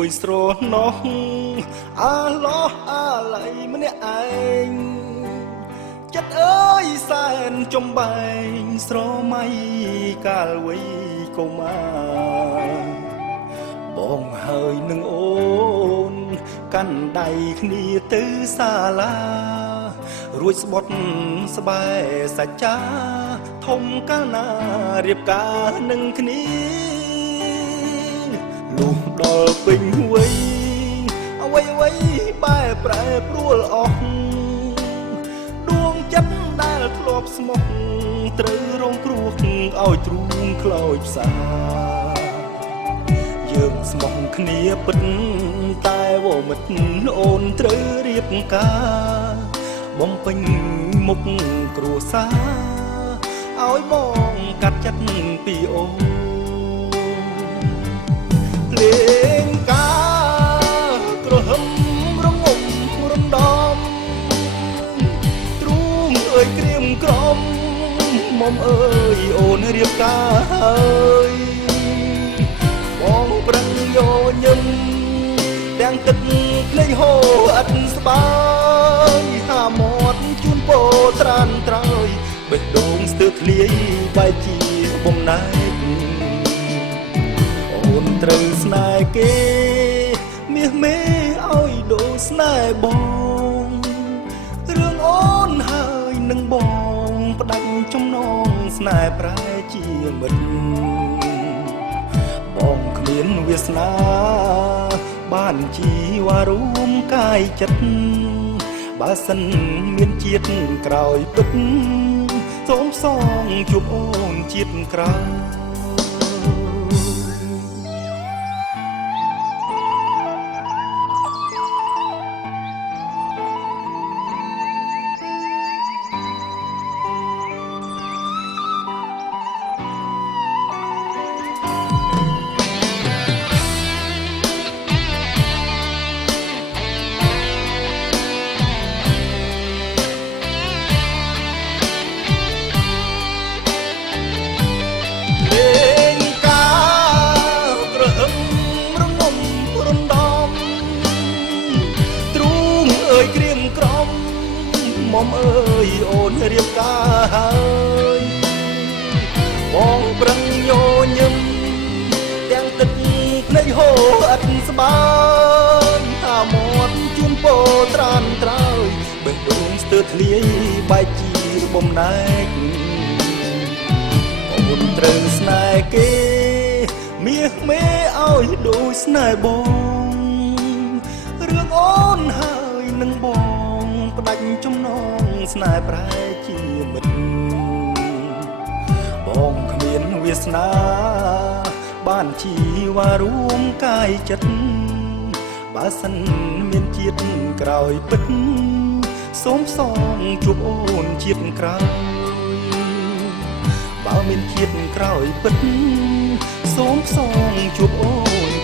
គួយស្រណោះអាឡោះអាឡៃម្នាក់ឯងចិត្តអើយសែនចំបែងស្រមៃកាលវ័យកុមារបងហើយនឹងអូនកាន់ដៃគ្នាទៅសាលារួចស្បត់ស្បែសច្ចាធំកាលណារៀបការនឹងគ្នាលុះដល់ពេញវ័យអ្វីបែបប្រែប្រួលអស់ដួងចិត្តដែលធ្លាប់ស្មោះត្រូវរងគ្រោះឲ្យទ្រូងខ្លោចផ្សាយើងស្មោះគ្នាពិតតែវមិត្តអូនត្រូវរៀបការបំពេញមុខគ្រួសារឲ្យបងកាត់ចិត្តពីអូនលេងការក្រហមរងំរំដំទ្រូងអើយក្រៀមក្រំមុំអើយអូនរៀបការហើយបងប្រឹងយកញឹមទាំងទឹកភ្លេងហូរអត់ស្បាយហាមាត់ជូនពោត្រានត្រើយបេះដូងស្ទើរធ្លាយបែកជាបំណែកអូនត្រូវស្នេហ៍គេមាសមេឲ្យដូចស្នេហ៍បងរឿងអូនហើយនឹងបងផ្ដាច់ចំណងស្នេហ៍ប្រែជាមិត្តបងគ្មានវាសនាបានជីវ៉ារួមកាយចិត្តបើសិនមានជាតិក្រោយពិតសូមសងជួបអូនជាតិក្រោយមុំអើយអូនរៀបការហើយបងប្រឹងយកញឹមទាំងទឹកភ្នែកហូរអត់ស្បាយហាមាត់ជូនពោត្រានត្រើយបេះដូងស្ទើរធ្លាយបែកជាបំណែកអូនត្រូវស្នេហ៍គេមាសមេឲ្យដូចស្នេហ៍បងរឿងអូនហើយនឹងបងផ្ដាច់ចំណងស្នេហ៍ប្រែជាមិត្តបងគ្មានវាសនាបានជីវ៉ារួមកាយចិត្តបើសិនមានជាតិក្រោយពិតសូមសងជួបអូនជាតិក្រោយបើមានជាតិក្រោយពិតសូមសងជួបអូន